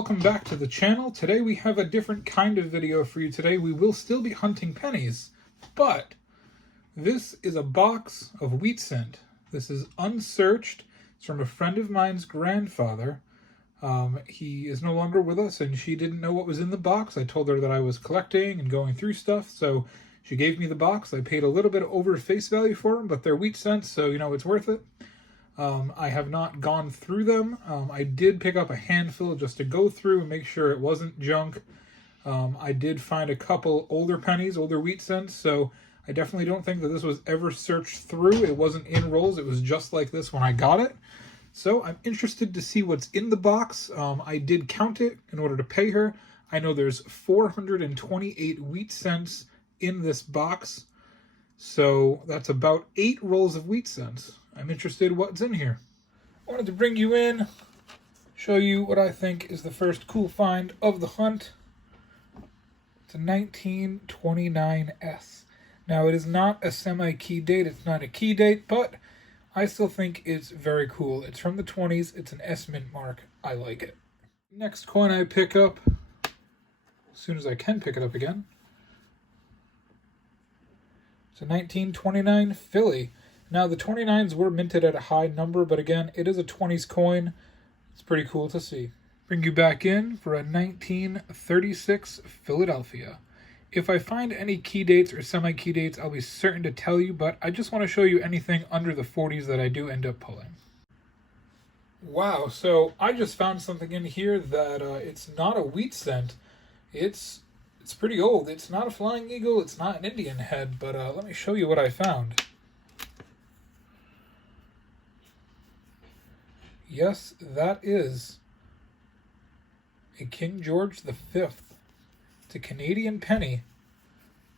welcome back to the channel. Today we have a different kind of video for you today. We will still be hunting pennies, but this is a box of wheat scent. This is unsearched. It's from a friend of mine's grandfather. He is no longer with us, and she didn't know what was in the box. I told her that I was collecting and going through stuff, so she gave me the box. I paid a little bit over face value for them, but they're wheat scents, so you know it's worth it. I have not gone through them. I did pick up a handful just to go through and make sure it wasn't junk. I did find a couple older pennies, older wheat scents, so I definitely don't think that this was ever searched through. It wasn't in rolls. It was just like this when I got it. So I'm interested to see what's in the box. I did count it in order to pay her. I know there's 428 wheat scents in this box. So that's about 8 rolls of wheat scents. I'm interested what's in here. I wanted to bring you in, show you what I think is the first cool find of the hunt. It's a 1929S. Now it is not a semi-key date, it's not a key date, but I still think it's very cool. It's from the 20s, it's an S mint mark. I like it. Next coin I pick up, as soon as I can pick it up again. It's a 1929 Philly. Now, the 29s were minted at a high number, but again, it is a 20s coin. It's pretty cool to see. Bring you back in for a 1936 Philadelphia. If I find any key dates or semi-key dates, I'll be certain to tell you, but I just want to show you anything under the 40s that I do end up pulling. Wow, so I just found something in here that it's not a wheat scent. It's pretty old. It's not a flying eagle, it's not an Indian head, but let me show you what I found. Yes, that is a King George V. It's a Canadian penny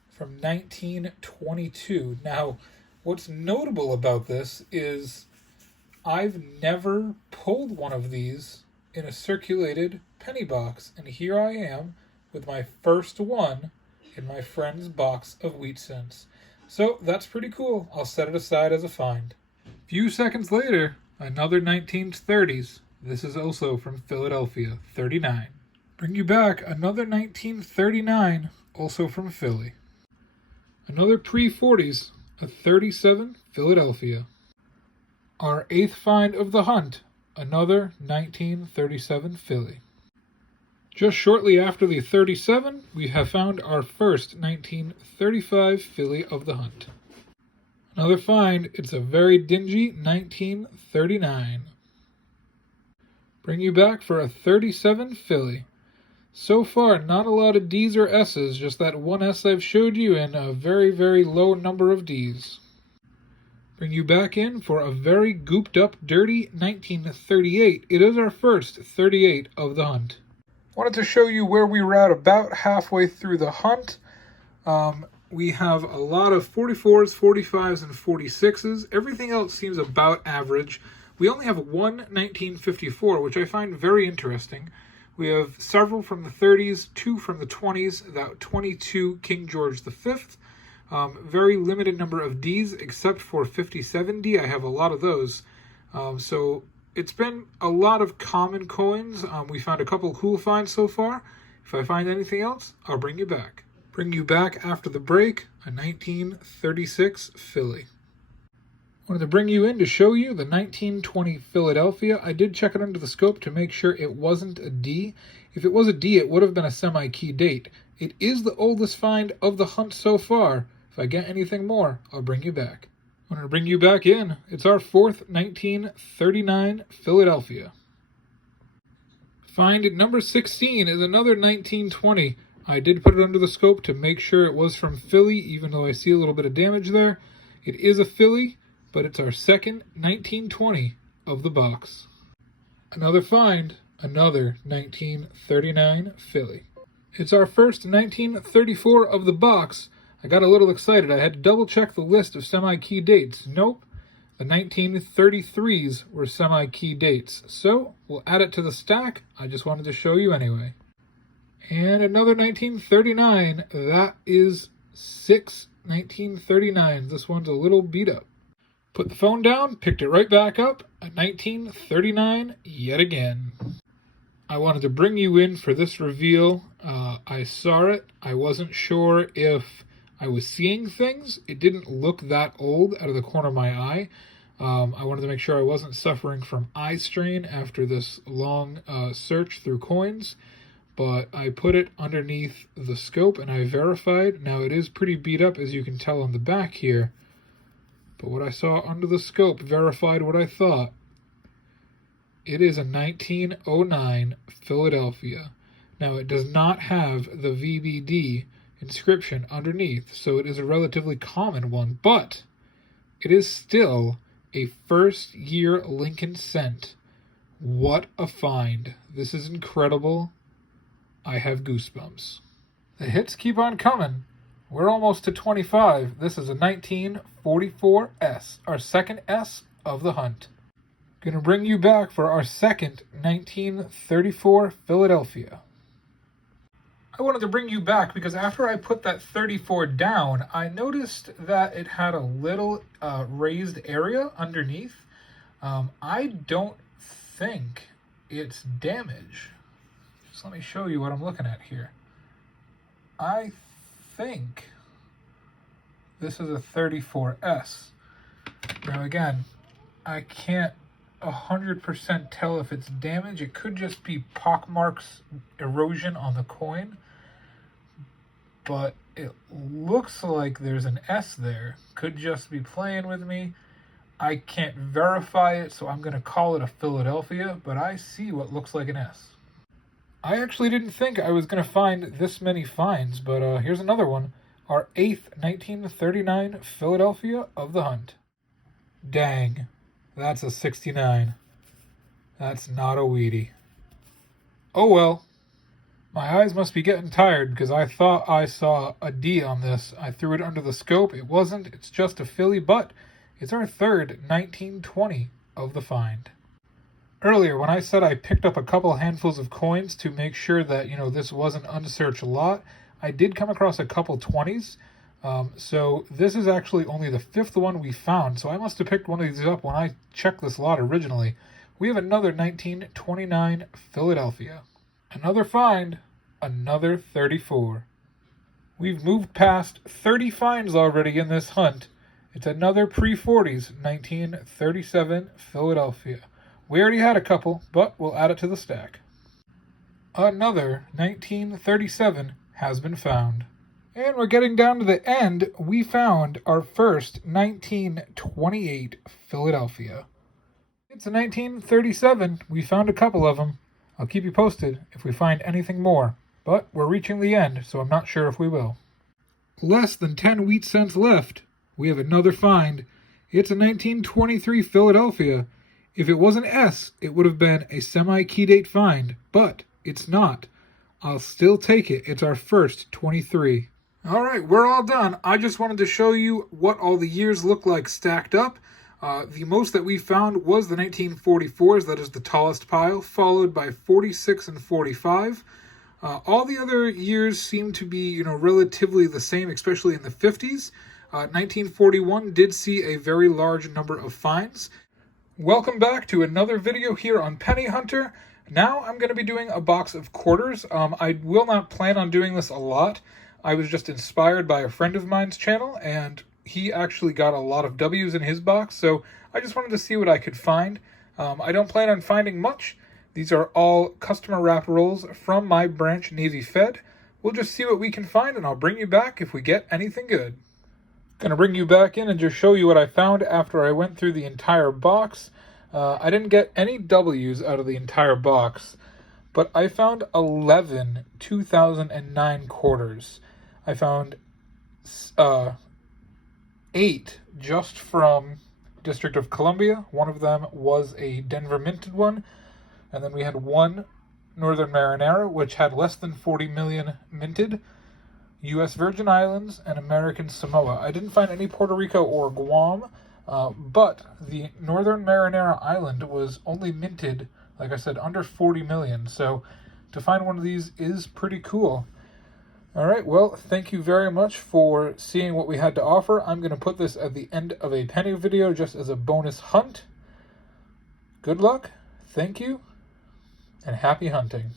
from 1922. Now, what's notable about this is I've never pulled one of these in a circulated penny box, and here I am with my first one in my friend's box of wheat scents. So that's pretty cool. I'll set it aside as a find. A few seconds later, another 1930s. This is also from Philadelphia, 39. Bring you back another 1939, also from Philly. Another pre-40s, a 37 Philadelphia. Our 8th find of the hunt, another 1937 Philly. Just shortly after the 37, we have found our first 1935 Philly of the hunt. Another find, it's a very dingy 1939. Bring you back for a 37 Philly. So far, not a lot of D's or S's, just that one S I've showed you and a very, very low number of D's. Bring you back in for a very gooped up, dirty 1938. It is our first 38 of the hunt. Wanted to show you where we were at about halfway through the hunt. We have a lot of 44s, 45s, and 46s. Everything else seems about average. We only have one 1954, which I find very interesting. We have several from the 30s, 2 from the 20s, that 22 King George V. Very limited number of Ds, except for 57D. I have a lot of those. So it's been a lot of common coins. We found a couple cool finds so far. If I find anything else, I'll bring you back. Bring you back after the break, a 1936 Philly. Wanted to bring you in to show you the 1920 Philadelphia. I did check it under the scope to make sure it wasn't a D. If it was a D, it would have been a semi-key date. It is the oldest find of the hunt so far. If I get anything more, I'll bring you back. I want to bring you back in. It's our 4th 1939 Philadelphia. Find number 16 is another 1920. I did put it under the scope to make sure it was from Philly, even though I see a little bit of damage there. It is a Philly, but it's our second 1920 of the box. Another find, another 1939 Philly. It's our first 1934 of the box. I got a little excited. I had to double check the list of semi-key dates. Nope, the 1933s were semi-key dates. So we'll add it to the stack. I just wanted to show you anyway. And another 1939, that is 6 1939s. This one's a little beat up. Put the phone down, picked it right back up, a 1939 yet again. I wanted to bring you in for this reveal. I saw it. I wasn't sure if I was seeing things. It didn't look that old out of the corner of my eye. I wanted to make sure I wasn't suffering from eye strain after this long search through coins. But I put it underneath the scope and I verified. Now it is pretty beat up, as you can tell on the back here. But what I saw under the scope verified what I thought. It is a 1909 Philadelphia. Now it does not have the VBD inscription underneath, so it is a relatively common one, but it is still a first-year Lincoln cent. What a find. This is incredible. I have goosebumps. The hits keep on coming. We're almost to 25. This is a 1944 S, our second S of the hunt. Going to bring you back for our second 1934 Philadelphia. I wanted to bring you back because after I put that 34 down, I noticed that it had a little raised area underneath. I don't think it's damage. Just let me show you what I'm looking at here. I think this is a 34S. Now again, I can't 100% tell if it's damage. It could just be pockmarks, erosion on the coin, but it looks like there's an S there. Could just be playing with me. I can't verify it, so I'm going to call it a Philadelphia, but I see what looks like an S. I actually didn't think I was going to find this many finds, but here's another one. Our 8th 1939 Philadelphia of the hunt. Dang. That's a 69. That's not a LiQWYD. Oh well. My eyes must be getting tired because I thought I saw a D on this. I threw it under the scope. It wasn't. It's just a Philly, but it's our third 1920 of the find. Earlier, when I said I picked up a couple handfuls of coins to make sure that, this was an unsearched lot, I did come across a couple 20s. So this is actually only the 5th one we found, so I must have picked one of these up when I checked this lot originally. We have another 1929 Philadelphia. Another find, another 34. We've moved past 30 finds already in this hunt. It's another pre-40s 1937 Philadelphia. We already had a couple, but we'll add it to the stack. Another 1937 has been found. And we're getting down to the end. We found our first 1928 Philadelphia. It's a 1937. We found a couple of them. I'll keep you posted if we find anything more. But we're reaching the end, so I'm not sure if we will. Less than 10 wheat cents left. We have another find. It's a 1923 Philadelphia. If it was an S, it would have been a semi-key date find, but it's not. I'll still take it. It's our first 23. All right, we're all done. I just wanted to show you what all the years look like stacked up. The most that we found was the 1944s. That is the tallest pile, followed by 46 and 45. All the other years seem to be, relatively the same, especially in the 50s. 1941 did see a very large number of finds. Welcome back to another video here on Penny Hunter. Now I'm going to be doing a box of quarters. I will not plan on doing this a lot. I was just inspired by a friend of mine's channel, and he actually got a lot of W's in his box, so I just wanted to see what I could find. I don't plan on finding much. These are all customer wrap rolls from my branch Navy Fed. We'll just see what we can find, and I'll bring you back if we get anything good. Gonna bring you back in and just show you what I found after I went through the entire box. I didn't get any W's out of the entire box, but I found 11 2009 quarters. I found 8 just from District of Columbia. One of them was a Denver minted one. And then we had one Northern Marinara, which had less than 40 million minted. U.S. Virgin Islands and American Samoa. I didn't find any Puerto Rico or Guam, but the Northern Marinara Island was only minted, like I said, under 40 million. So to find one of these is pretty cool. All right, well, thank you very much for seeing what we had to offer. I'm going to put this at the end of a penny video just as a bonus hunt. Good luck. Thank you. and happy hunting.